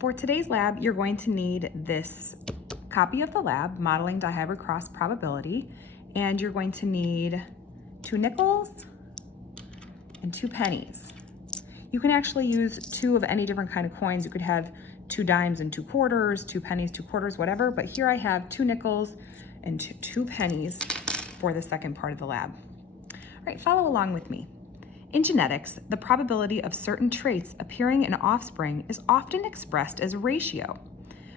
For today's lab, you're going to need this copy of the lab, Modeling Dihybrid Cross Probability, and you're going to need 2 nickels and 2 pennies. You can actually use 2 of any different kind of coins. You could have 2 dimes and 2 quarters, 2 pennies, 2 quarters, whatever, but here I have 2 nickels and 2 pennies for the second part of the lab. All right, follow along with me. In genetics, the probability of certain traits appearing in offspring is often expressed as a ratio.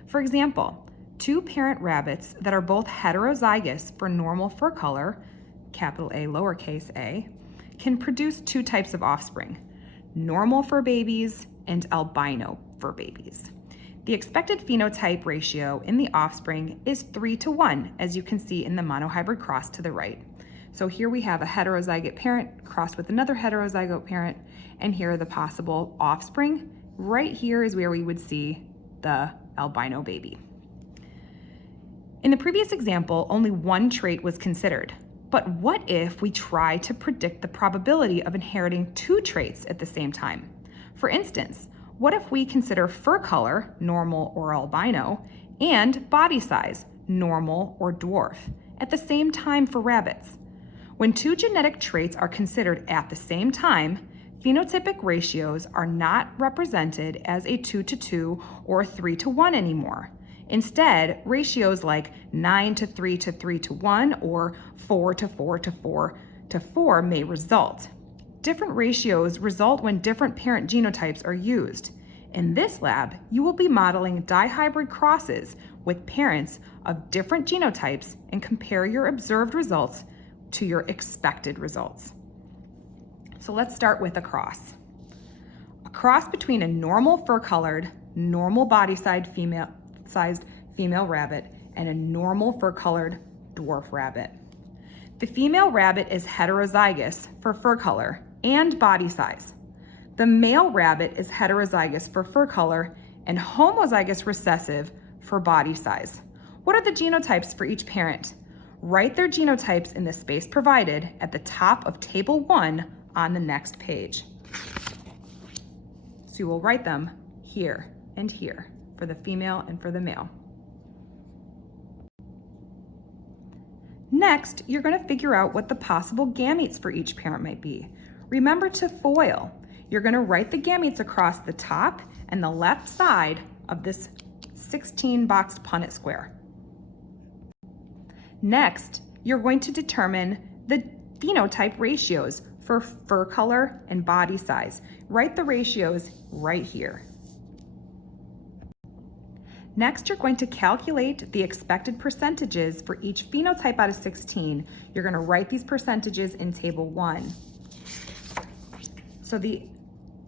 For example, 2 parent rabbits that are both heterozygous for normal fur color, capital A, lowercase a, can produce 2 types of offspring, normal fur babies and albino fur babies. The expected phenotype ratio in the offspring is 3:1, as you can see in the monohybrid cross to the right. So here we have a heterozygote parent crossed with another heterozygote parent, and here are the possible offspring. Right here is where we would see the albino baby. In the previous example, only 1 trait was considered. But what if we try to predict the probability of inheriting 2 traits at the same time? For instance, what if we consider fur color, normal or albino, and body size, normal or dwarf, at the same time for rabbits? When 2 genetic traits are considered at the same time, phenotypic ratios are not represented as a 2:2 or 3:1 anymore. Instead, ratios like 9:3 to 3:1 or 4:4 to 4:4 may result. Different ratios result when different parent genotypes are used. In this lab, you will be modeling dihybrid crosses with parents of different genotypes and compare your observed results to your expected results. So let's start with a cross. A cross between a normal fur-colored, normal body-sized female rabbit and a normal fur-colored dwarf rabbit. The female rabbit is heterozygous for fur color and body size. The male rabbit is heterozygous for fur color and homozygous recessive for body size. What are the genotypes for each parent? Write their genotypes in the space provided at the top of table 1 on the next page. So you will write them here and here for the female and for the male. Next, you're going to figure out what the possible gametes for each parent might be. Remember to FOIL. You're going to write the gametes across the top and the left side of this 16-boxed Punnett square. Next, you're going to determine the phenotype ratios for fur color and body size. Write the ratios right here. Next, you're going to calculate the expected percentages for each phenotype out of 16. You're going to write these percentages in table 1. So the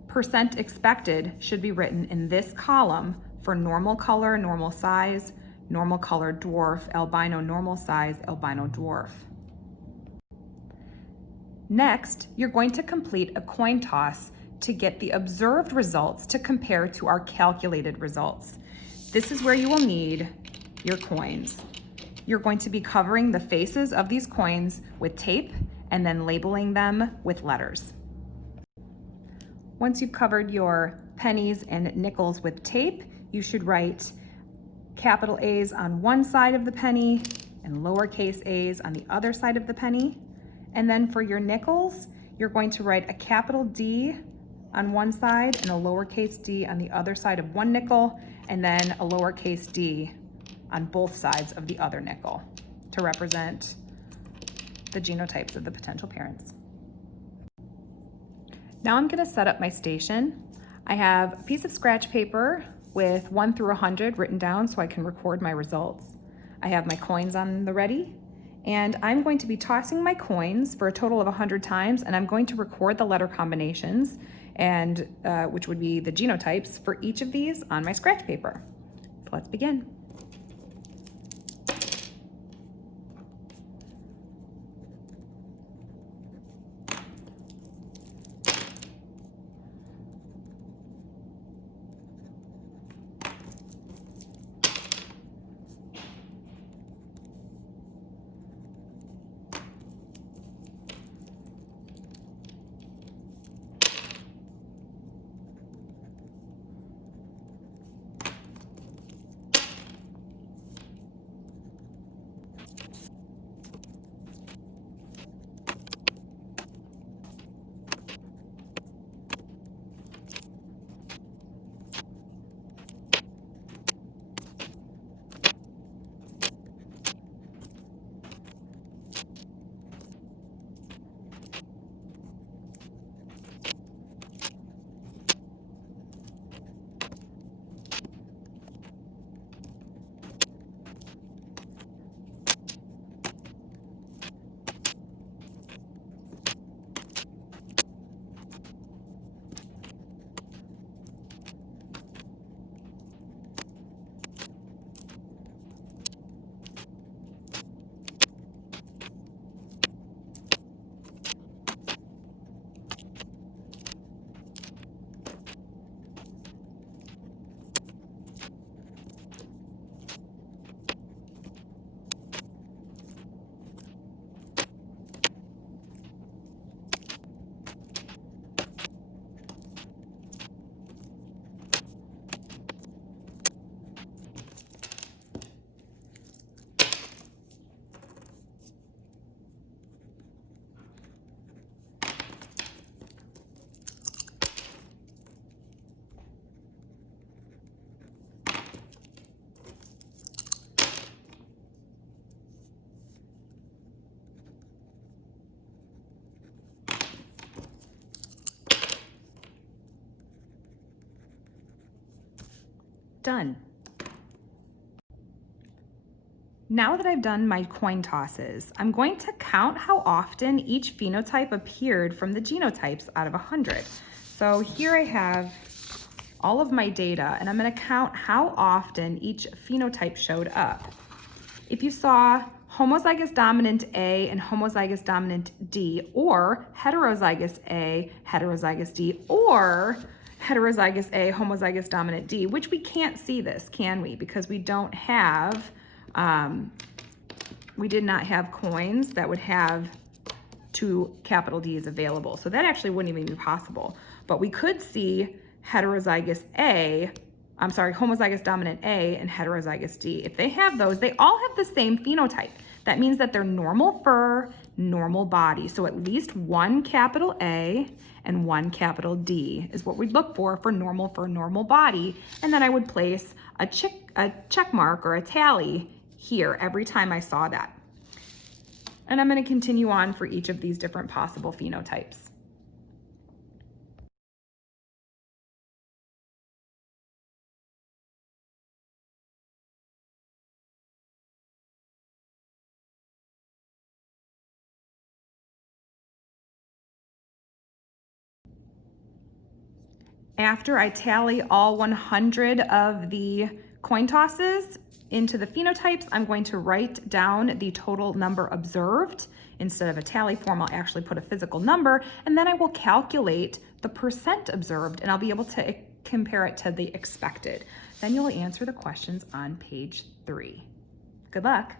percent expected should be written in this column for normal color, normal size, normal color dwarf, albino normal size, albino dwarf. Next, you're going to complete a coin toss to get the observed results to compare to our calculated results. This is where you will need your coins. You're going to be covering the faces of these coins with tape and then labeling them with letters. Once you've covered your pennies and nickels with tape, you should write capital A's on one side of the penny and lowercase a's on the other side of the penny. And then for your nickels, you're going to write a capital D on one side and a lowercase d on the other side of one nickel, and then a lowercase d on both sides of the other nickel to represent the genotypes of the potential parents. Now I'm going to set up my station. I have a piece of scratch paper with 1 through 100 written down so I can record my results. I have my coins on the ready, and I'm going to be tossing my coins for a total of 100 times, and I'm going to record the letter combinations, and which would be the genotypes for each of these on my scratch paper. So let's begin. Done. Now that I've done my coin tosses, I'm going to count how often each phenotype appeared from the genotypes out of 100. So here I have all of my data, and I'm going to count how often each phenotype showed up. If you saw homozygous dominant A and homozygous dominant D, or heterozygous A, heterozygous D, or heterozygous A, homozygous dominant D, which we can't see this, can we? Because we don't have, we did not have coins that would have two capital Ds available. So that actually wouldn't even be possible. But we could see homozygous dominant A and heterozygous D. If they have those, they all have the same phenotype. That means that they're normal fur, normal body. So at least one capital A and one capital D is what we'd look for normal fur, normal body. And then I would place a check mark or a tally here every time I saw that. And I'm going to continue on for each of these different possible phenotypes. After I tally all 100 of the coin tosses into the phenotypes, I'm going to write down the total number observed. Instead of a tally form, I'll actually put a physical number, and then I will calculate the percent observed, and I'll be able to compare it to the expected. Then you'll answer the questions on page 3. Good luck.